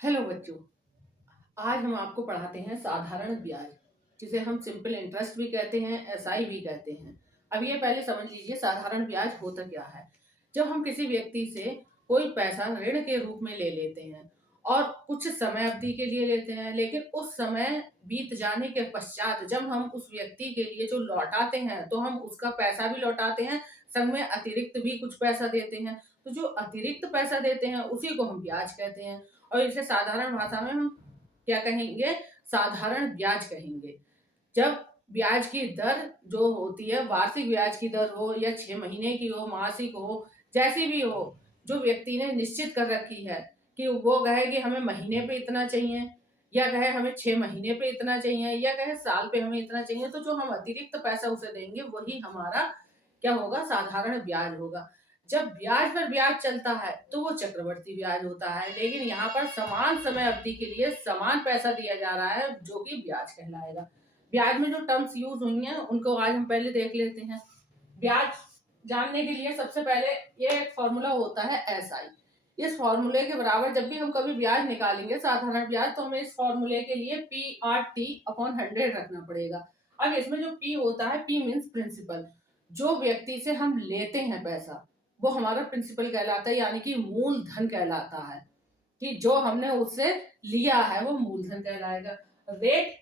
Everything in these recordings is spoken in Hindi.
हेलो बच्चों। आज हम आपको पढ़ाते हैं साधारण ब्याज, जिसे हम सिंपल इंटरेस्ट भी कहते हैं, एसआई भी कहते हैं। अब ये पहले समझ लीजिए साधारण ब्याज होता क्या है। जब हम किसी व्यक्ति से कोई पैसा ऋण के रूप में ले लेते हैं और कुछ समय अवधि के लिए लेते हैं, लेकिन उस समय बीत जाने के पश्चात जब हम उस व्यक्ति के लिए जो लौटाते हैं तो हम उसका पैसा भी लौटाते हैं, संग में अतिरिक्त भी कुछ पैसा देते हैं। तो जो अतिरिक्त पैसा देते हैं उसी को हम ब्याज कहते हैं। और इसे साधारण भाषा में हम क्या कहेंगे? साधारण ब्याज कहेंगे। जब ब्याज की दर जो होती है, वार्षिक ब्याज की दर हो या 6 महीने की हो, मासिक हो, जैसी भी हो, जो व्यक्ति ने निश्चित कर रखी है कि वो कहे कि हमें महीने पे इतना चाहिए, या कहे हमें 6 महीने पे इतना चाहिए, या कहे साल पे हमें इतना चाहिए, तो जो हम अतिरिक्त पैसा उसे देंगे वही हमारा क्या होगा? साधारण ब्याज होगा। जब ब्याज पर ब्याज चलता है तो वो चक्रवर्ती ब्याज होता है, लेकिन यहाँ पर समान समय अवधि के लिए समान पैसा दिया जा रहा है, जो कि ब्याज कहलाएगा। ब्याज में जो टर्म्स यूज हुई हैं उनको आज हम पहले देख लेते हैं। ब्याज जानने के लिए सबसे पहले ये एक फॉर्मूला होता है एसआई। इस फॉर्मूले के बराबर जब भी हम कभी ब्याज निकालेंगे साधारण ब्याज, तो हमें इस फॉर्मूले के लिए P/T/100 रखना पड़ेगा। अब इसमें जो P होता है, P मीन्स प्रिंसिपल। जो व्यक्ति से हम लेते हैं पैसा वो हमारा प्रिंसिपल कहलाता है, यानी कि मूलधन कहलाता है। कि जो हमने उससे लिया है वो मूलधन कहलाएगा। रेट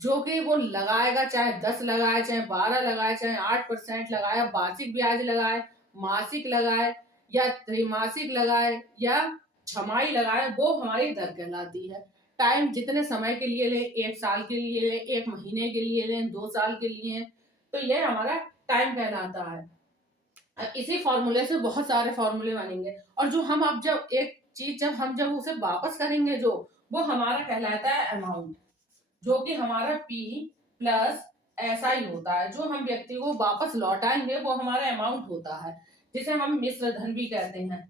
जो कि वो लगाएगा, चाहे 10 लगाए, चाहे 12 लगाए, चाहे 8% लगाए, वार्षिक ब्याज लगाए, मासिक लगाए, या त्रैमासिक लगाए, या छमाही लगाए, वो हमारी दर कहलाती है। टाइम जितने समय के लिए ले, 1 साल के लिए ले, 1 महीने के लिए ले, 2 साल के लिए, तो ये हमारा टाइम कहलाता है। इसी फॉर्मूले से बहुत सारे फॉर्मूले बनेंगे, और जो हम अब जब एक चीज जब उसे वापस करेंगे, जो वो हमारा कहलाता है अमाउंट, जो कि हमारा P प्लस ऐसा ही होता है। जो हम व्यक्ति को वापस लौटाएंगे वो हमारा अमाउंट होता है, जिसे हम मिश्र धन भी कहते हैं।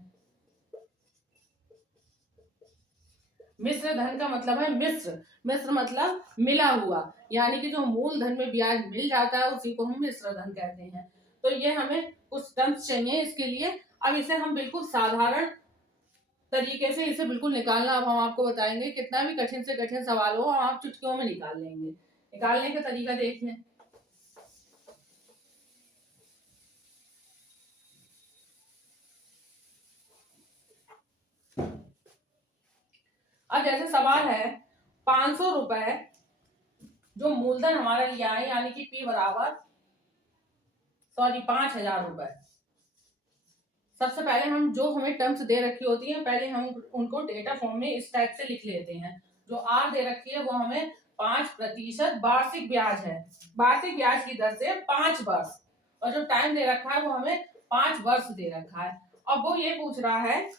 मिश्र धन का मतलब है मिश्र। मिश्र मतलब मिला हुआ, यानी कि जो मूलधन में ब्याज मिल जाता है उसी को हम मिश्र धन कहते हैं। तो ये हमें कुछ टर्म्स चाहिए इसके लिए। अब इसे हम बिल्कुल साधारण तरीके से इसे बिल्कुल निकालना अब हम आपको बताएंगे। कितना भी कठिन से कठिन सवाल हो आप चुटकियों में निकाल लेंगे। निकालने का तरीका देखिए। अब जैसे सवाल है, 500 रुपए जो मूलधन हमारा लिया है, यानी कि P बराबर 5,000 रुपए। सबसे पहले हम जो हमें टर्म्स दे रखी होती है पहले हम उनको डेटा फॉर्म में इस टाइप से लिख लेते हैं। जो आर दे रखी है वो हमें 5% वार्षिक ब्याज है, वार्षिक ब्याज की दर से 5 वर्ष, और जो टाइम दे रखा है वो हमें 5 वर्ष दे रखा है। अब वो ये पूछ रहा है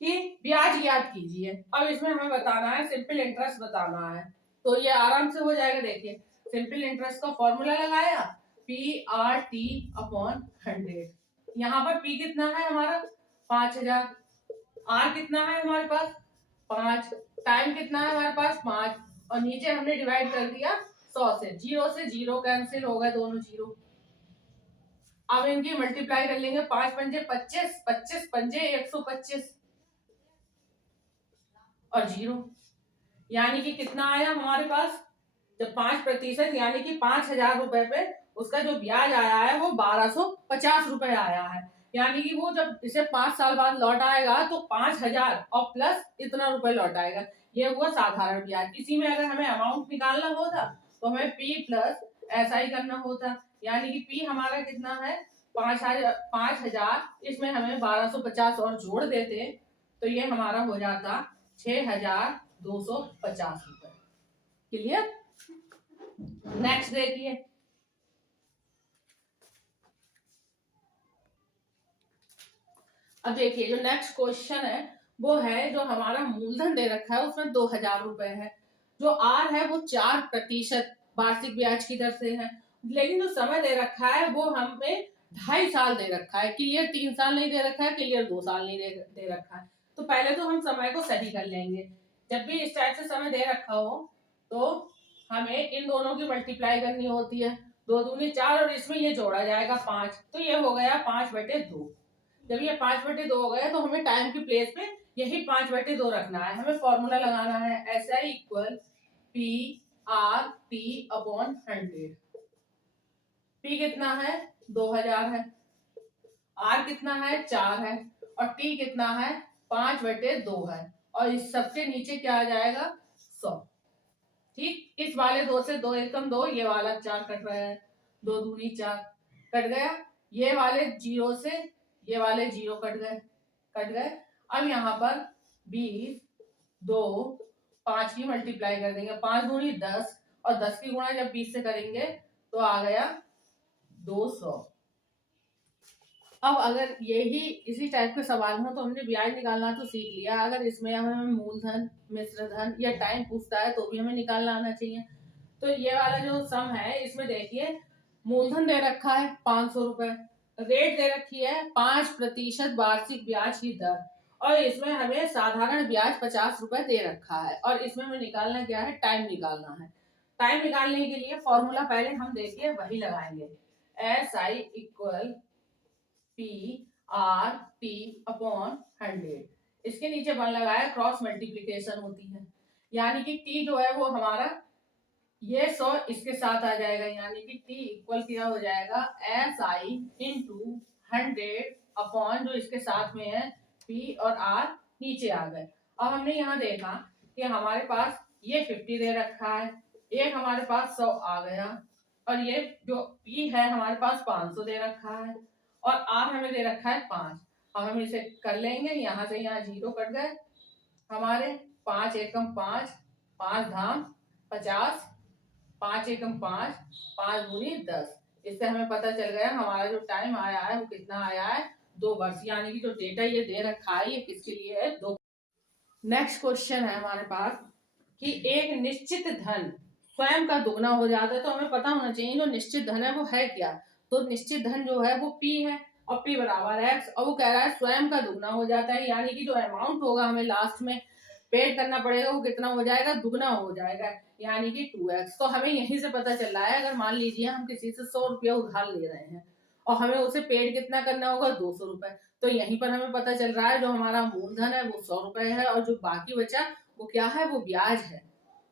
कि ब्याज याद कीजिए। अब इसमें हमें बताना है, सिंपल इंटरेस्ट बताना है, तो ये आराम से हो जाएगा। देखिए, सिंपल इंटरेस्ट का फॉर्मूला लगाया, P/T/100। यहाँ पर P कितना है हमारा? 5,000। R कितना है हमारे पास? 5। टाइम कितना है हमारे पास? 5। और नीचे हमने डिवाइड कर दिया 100 से। 0 से 0 कैंसिल हो गए, दोनों 0। अब इनकी मल्टीप्लाई कर लेंगे। 5 पंजे 25, 25 पंजे 125 और 0, यानी कि कितना आया हमारे पास? जब 5% यानी कि 5,000 रुपए पे उसका जो ब्याज आया है वो 1,250 रुपए आया है। यानी कि वो जब इसे 5 साल बाद लौट आएगा तो 5,000 और प्लस इतना रुपए लौट आएगा। ये हुआ साधारण ब्याज। इसी में अगर हमें अमाउंट निकालना होता तो हमें P प्लस ऐसा ही करना होता, यानी कि P हमारा कितना है? 5,000। इसमें हमें 1,250 और जोड़ देते तो ये हमारा हो जाता 6,250 रुपए। क्लियर? नेक्स्ट देखिए। अब देखिए जो नेक्स्ट क्वेश्चन है वो है, जो हमारा मूलधन दे रखा है उसमें 2,000 रुपए है। जो आर है वो 4% वार्षिक ब्याज की दर से है, लेकिन जो समय दे रखा है वो हमें 2.5 साल दे रखा है। क्लियर 3 साल नहीं दे रखा है, क्लियर 2 साल नहीं दे रखा है। तो पहले तो हम समय को सही कर लेंगे। जब भी इस टाइप से समय दे रखा हो तो हमें इन दोनों की मल्टीप्लाई करनी होती है। 2 दूनी 4 और इसमें ये जोड़ा जाएगा 5, तो ये हो गया 5/2। जब ये 5/2 हो गया तो हमें टाइम की प्लेस पे यही 5/2 रखना है। हमें फॉर्मूला लगाना है SI इक्वल PR/T/100। P कितना है 2000 है, R कितना है 4 है और T कितना है 5/2 है और इस सबके नीचे क्या आ जाएगा 100। ठीक, इस वाले 2 से 2 एकम 2, ये वाला 4 कट रहा है, 2 दूनी 4 कट गया। ये वाले 0 से ये वाले 0 कट गए। अब यहाँ पर 20 2 5 की मल्टीप्लाई कर देंगे, 5 दूनी 10 और 10 की गुणा जब 20 से करेंगे तो आ गया 200। अब अगर यही इसी टाइप के सवाल हो तो हमने ब्याज निकालना तो सीख लिया, अगर इसमें हमें मूलधन, मिश्र धन या टाइम पूछता है तो भी हमें निकालना आना चाहिए। तो ये वाला जो सम है इसमें देखिए मूलधन दे रखा है 500 रुपए, रेट दे रखी है 5% वार्षिक ब्याज की दर और इसमें हमें साधारण ब्याज 50 रुपए दे रखा है और इसमें हमें निकालना क्या है, टाइम निकालना है। टाइम निकालने के लिए फॉर्मूला पहले हम देखिए वही लगाएंगे, SI इक्वल PR/T/100। इसके नीचे बन लगाया क्रॉस मल्टीप्लीकेशन होती है, यानी कि T जो है वो हमारा ये 100 इसके साथ आ जाएगा, यानी कि T इक्वल क्या हो जाएगा SI इंटू 100 जो इसके साथ में है P और R नीचे आ गए। अब हमने यहाँ देखा कि हमारे पास ये 50 दे रखा है, एक हमारे पास 100 आ गया और ये जो P है हमारे पास 500 दे रखा है और R हमें दे रखा है 5। अब हम इसे कर लेंगे, यहाँ से यहाँ 0 कट गए हमारे, 5 एकम 5, 5 धाम 50, 5 एकम 5, 5 दूनी 10। इससे हमें पता चल गया हमारा जो टाइम आया है वो कितना आया है 2 वर्ष, यानी कि जो डेटा ये दे रखा है ये किसके लिए है 2। नेक्स्ट क्वेश्चन है हमारे पास कि एक निश्चित धन स्वयं का दुगना हो जाता है, तो हमें पता होना चाहिए जो निश्चित धन है वो है क्या। तो निश्चित धन जो है वो P है और P बराबर X और वो कह रहा है स्वयं का दुगना हो जाता है, यानी कि जो अमाउंट होगा हमें लास्ट में पेड करना पड़ेगा वो कितना हो जाएगा, दुगना हो जाएगा, यानी कि 2x। तो हमें यहीं से पता चल रहा है अगर मान लीजिए हम किसी से 100 रुपया उधार ले रहे हैं और हमें उसे पेड कितना करना होगा 200 रुपए, तो यहीं पर हमें पता चल रहा है जो हमारा मूलधन है वो 100 रुपए है और जो बाकी बचा वो क्या है, वो ब्याज है।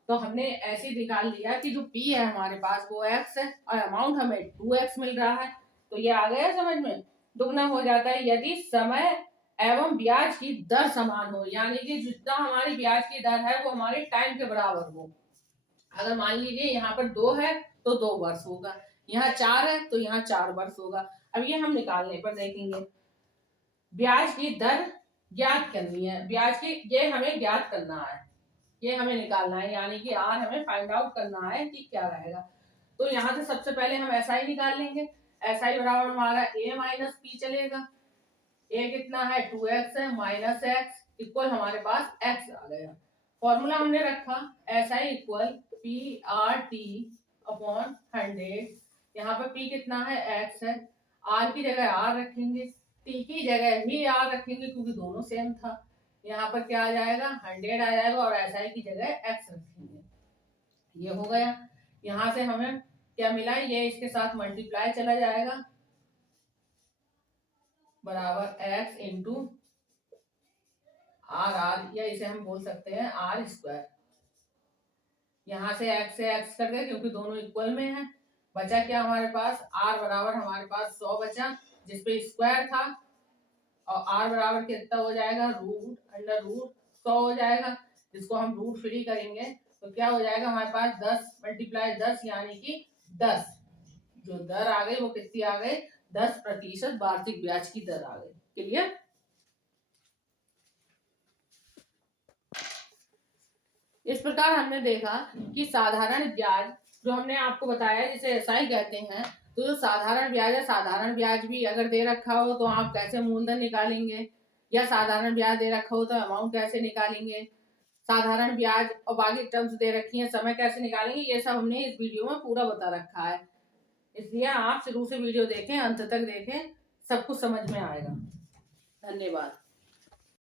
तो हमने ऐसे निकाल लिया कि जो P है हमारे पास वो X है और अमाउंट हमें 2x मिल रहा है। तो ये आ गया समझ में, दुगना हो जाता है यदि समय एवं ब्याज की दर समान हो, यानी कि जितना हमारी ब्याज की दर है वो हमारे टाइम के बराबर हो। अगर मान लीजिए यहाँ पर 2 है तो 2 वर्ष होगा, यहाँ 4 है तो यहाँ 4 वर्ष होगा। अब ये हम निकालने पर देखेंगे, ब्याज की दर ज्ञात करनी है, ब्याज की ये हमें ज्ञात करना है, ये हमें निकालना है, यानी कि R हमें फाइंड आउट करना है कि क्या रहेगा। तो यहाँ से सबसे पहले हम SI निकाल लेंगे, SI बराबर हमारा A माइनस P चलेगा, A कितना है 2x है माइनस x इक्वल हमारे पास x आ गया। फॉर्मूला हमने रखा SI इक्वल PR/T/100, यहाँ पर P कितना है x है, R की जगह R रखेंगे, T की जगह भी R रखेंगे क्योंकि दोनों सेम था, यहाँ पर क्या आ जाएगा 100 आ जाएगा और SI की जगह x रखेंगे। ये हो गया, यहाँ से हमें क्या मिला, ये इसके साथ मल्टीप्लाई चला जाएगा बराबर x इंटू R या इसे हम बोल सकते हैं R²। यहाँ से x कट गए क्योंकि दोनों इक्वल में है, बचा क्या हमारे पास R बराबर हमारे पास 100 बचा जिसपे स्क्वायर था और R बराबर कितना हो जाएगा √100 हो जाएगा, जिसको हम रूट फ्री करेंगे तो क्या हो जाएगा हमारे पास 10 × 10 यानी कि 10, जो दर आ गई वो कितनी आ गई 10% वार्षिक ब्याज की दर आ गई। क्लियर। इस प्रकार हमने देखा कि साधारण ब्याज जो हमने आपको बताया जिसे SI कहते हैं, तो जो साधारण ब्याज है, साधारण ब्याज भी अगर दे रखा हो तो आप कैसे मूलधन निकालेंगे, या साधारण ब्याज दे रखा हो तो अमाउंट कैसे निकालेंगे, साधारण ब्याज और बाकी टर्म्स दे रखी है समय कैसे निकालेंगे, ये सब हमने इस वीडियो में पूरा बता रखा है। इसलिए आप शुरू से वीडियो देखें, अंत तक देखें, सब कुछ समझ में आएगा। धन्यवाद।